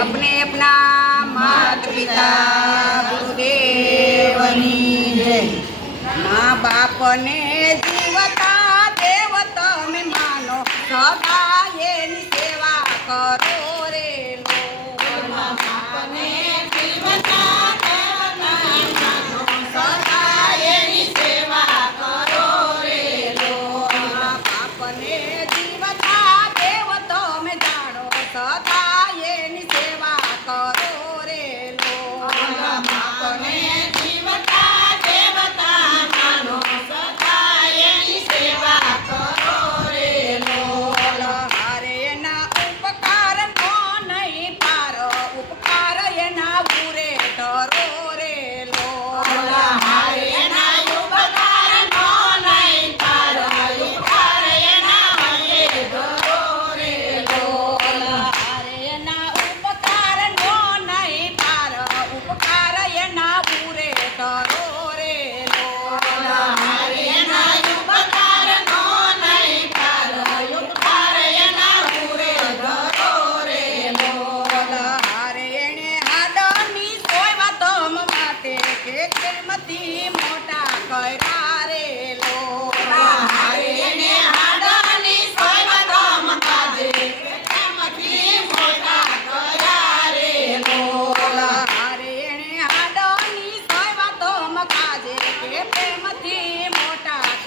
अपने अपना मात पिता गुरुदेवनी जय माँ बाप ने जीवता देवता में मानो सदा ये सेवा करो रे लो माँ बाप ने जीवता સદા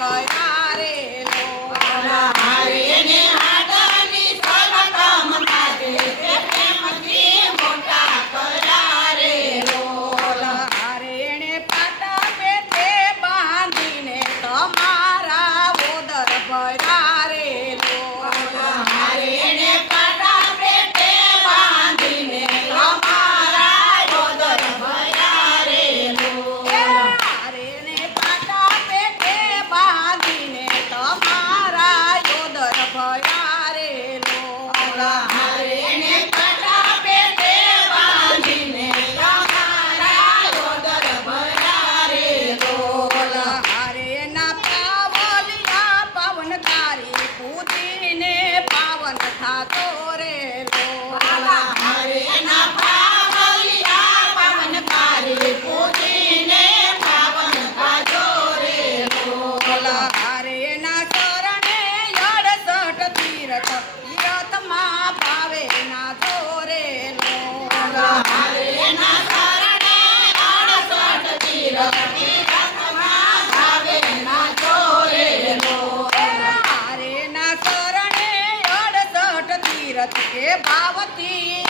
Bye. on the top. રથ કે ભાવતી.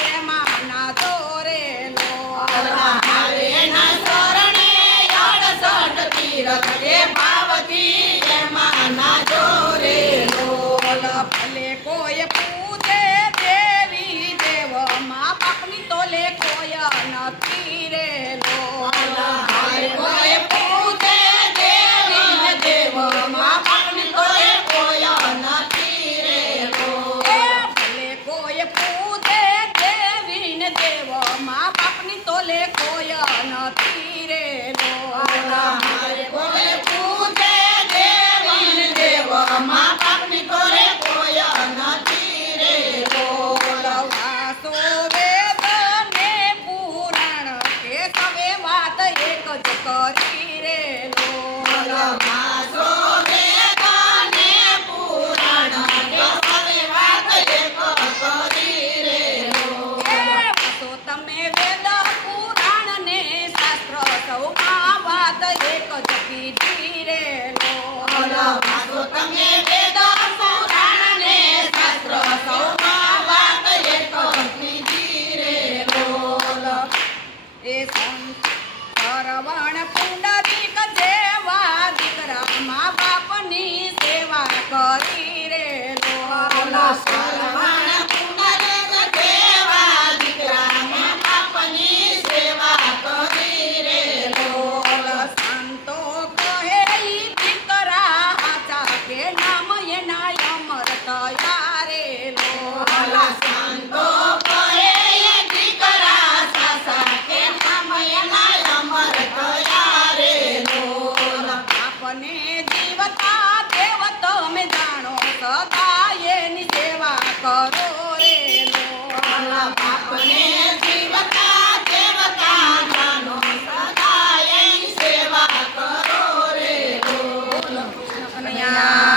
કરી રે લો Come here. 怎么样